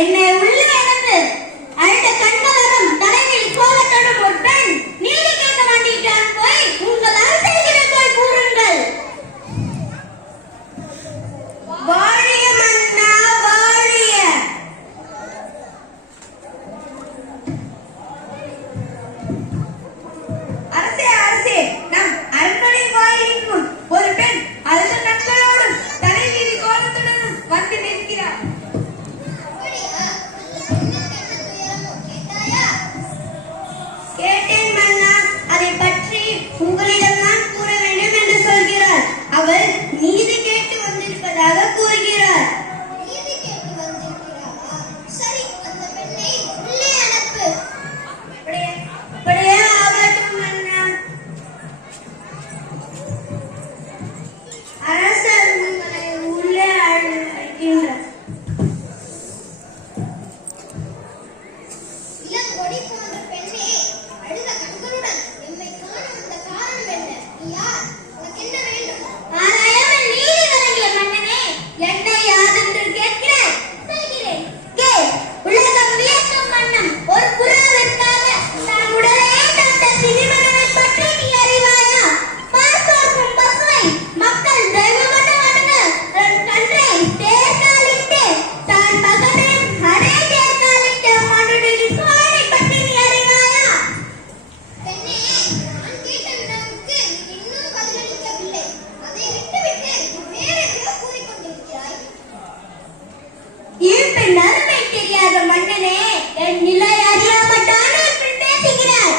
என்னை உள்ளே இருந்து அழுத கண்கலரும் தலையில் கோலத்தோடும் ஒரு பெண் நீதி கேட்க மாட்டேங்கிறான் போய் உங்கள் அரசியல் போய் கூறுங்கள். வாழிய மன்னா வாழிய. அரசே அரசே, நம் அரண்மனை வாயிலும் ஒரு பெண் அழுத கண்களோடும் தலையில் கோலத்துடனும் வந்து நிற்கிறார். கேட்டேன் மன்னா, அதை பற்றி உங்களிடம் நான் கூற வேண்டும் என்று சொல்கிறார். அவள் நீதி கேட்டு வந்திருப்பதாக கூறுகிறார். நீதி கேட்டு வந்திருக்கிறாரா? சரி, அந்த பெண்ணை உள்ளே அனுப்பு. அப்படியே ஆகட்டும் மன்னா. அரசர் உங்களை உள்ளே அழைக்கின்றார். இளங்கொடி போன்ற பெண்ணே, அழுத கண்களுடன் எம்மை காண வந்த காரணம் என்ன? நீ யார்? உனக்கு என்ன வேண்டும்? ஆராயாமல் நீதி வழங்கிய மன்னனே, என்னை யாதென்று கேட்கிறாய்? சொல்கிறேன், கேள். உலகம் வியக்கும் வண்ணம் ஒரு புறாவிற்காக தான் உடலையே தந்த சிறுவனை பற்றி நீ அறிவாயா? பார்ப்போர்க்கும் பசுமை மக்கள் தெய்வமட்டமான தன் கன்றை தேர்காலிட்டு தான் மகனை அடை தேர்காலிட்ட மனுடைய சோழனை பற்றி நீ அறிவாயா? பெண்ணே, நான் கேட்ட வினாவுக்கு நீ இன்னும் பதிலளிக்கவில்லை. அதை விட்டுவிட்டு வேற எதையோ கூறிக்கொண்டிருக்கிறாய். ஏன் பெண் அருமை தெரியாத மன்னனே, என் நிலை அறியாமல் தானே இப்படி பேசுகிறார்?